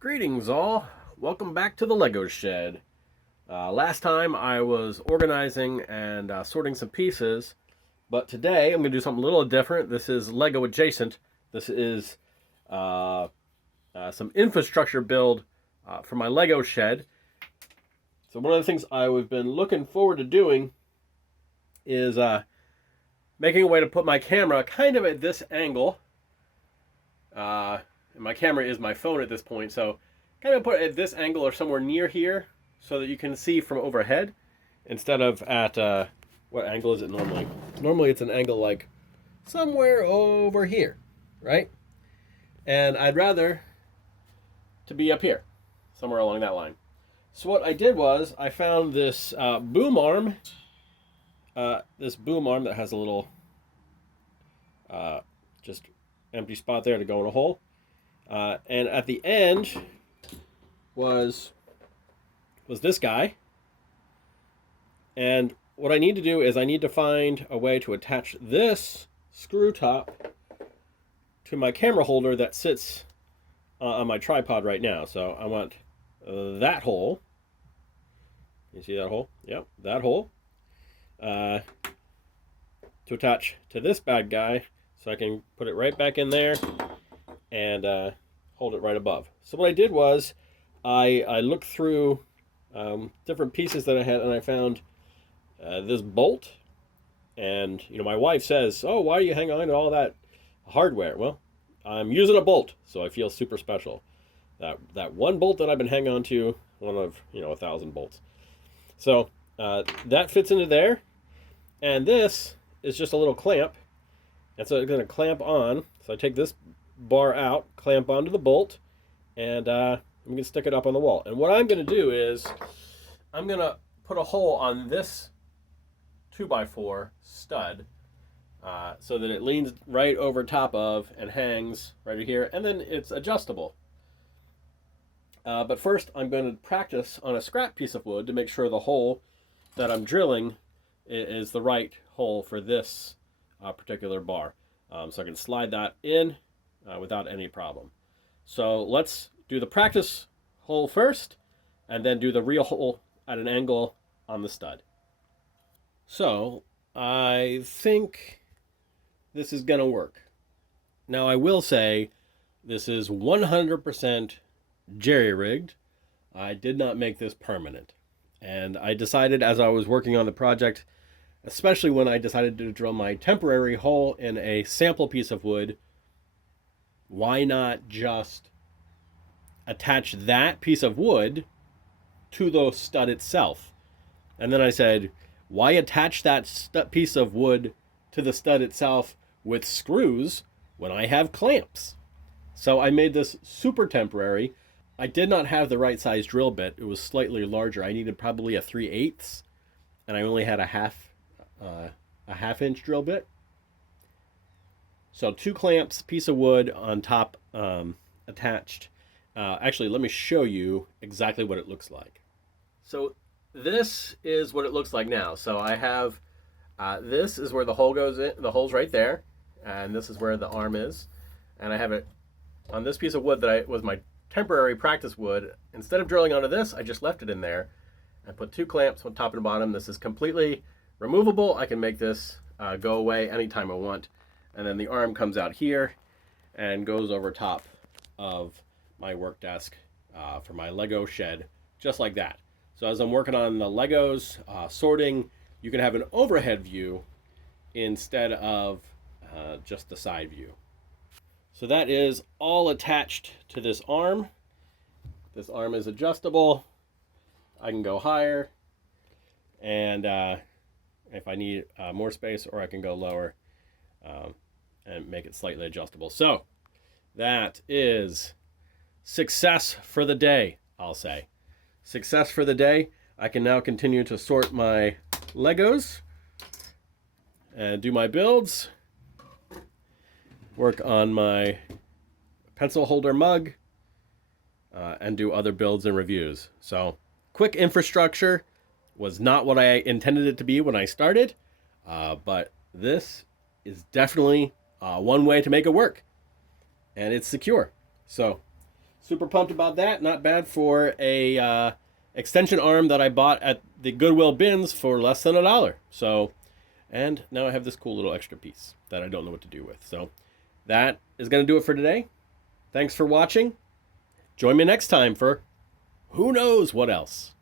Greetings all, welcome back to the Lego Shed. Last time I was organizing and sorting some pieces, but today I'm going to do something a little different. This is Lego adjacent. This is some infrastructure build for my Lego Shed. So one of the things I've been looking forward to doing is making a way to put my camera kind of at this angle. And my camera is my phone at this point, so kind of put it at this angle or somewhere near here so that you can see from overhead instead of at, what angle is it normally? Normally it's an angle like somewhere over here, right? And I'd rather to be up here, somewhere along that line. So what I did was I found this boom arm, that has a little just empty spot there to go in a hole. And at the end was this guy. And what I need to do is I need to find a way to attach this screw top to my camera holder that sits on my tripod right now. So I want that hole. You see that hole? Yep, that hole. To attach to this bad guy so I can put it right back in there and hold it right above. So what I did was I looked through different pieces that I had, and I found this bolt. And my wife says, "Oh, why are you hanging on to all that hardware?" Well, I'm using a bolt, so I feel super special. That one bolt that I've been hanging on to, one of 1,000 bolts. So that fits into there, and this is just a little clamp, and so it's going to clamp on. So I take this bar out, clamp onto the bolt, and I'm going to stick it up on the wall. And what I'm going to do is I'm going to put a hole on this 2x4 stud so that it leans right over top of and hangs right here, and then it's adjustable. But first I'm going to practice on a scrap piece of wood to make sure the hole that I'm drilling is the right hole for this particular bar. So I can slide that in without any problem. So let's do the practice hole first, and then do the real hole at an angle on the stud. So I think this is gonna work. Now I will say this is 100% jerry-rigged. I did not make this permanent. And I decided as I was working on the project, especially when I decided to drill my temporary hole in a sample piece of wood, why not just attach that piece of wood to the stud itself? And then I said, why attach that piece of wood to the stud itself with screws when I have clamps? So I made this super temporary. I did not have the right size drill bit. It was slightly larger. I needed probably a 3/8, and I only had a half inch drill bit. So 2 clamps, piece of wood on top attached. Actually, let me show you exactly what it looks like. So this is what it looks like now. So I have, this is where the hole goes in, the hole's right there, and this is where the arm is. And I have it on this piece of wood that was my temporary practice wood. Instead of drilling onto this, I just left it in there. I put 2 clamps on top and bottom. This is completely removable. I can make this go away anytime I want. And then the arm comes out here and goes over top of my work desk for my Lego shed, just like that. So as I'm working on the Legos, sorting, you can have an overhead view instead of just the side view. So that is all attached to this arm. This arm is adjustable. I can go higher, and if I need more space, or I can go lower and make it slightly adjustable. So that is success for the day, I'll say. Success for the day. I can now continue to sort my Legos and do my builds, work on my pencil holder mug, and do other builds and reviews. So quick infrastructure was not what I intended it to be when I started, but this is definitely one way to make it work, and it's secure. So super pumped about that. Not bad for a extension arm that I bought at the Goodwill bins for less than $1. So, and now I have this cool little extra piece that I don't know what to do with. So that is going to do it for today. Thanks for watching. Join me next time for who knows what else.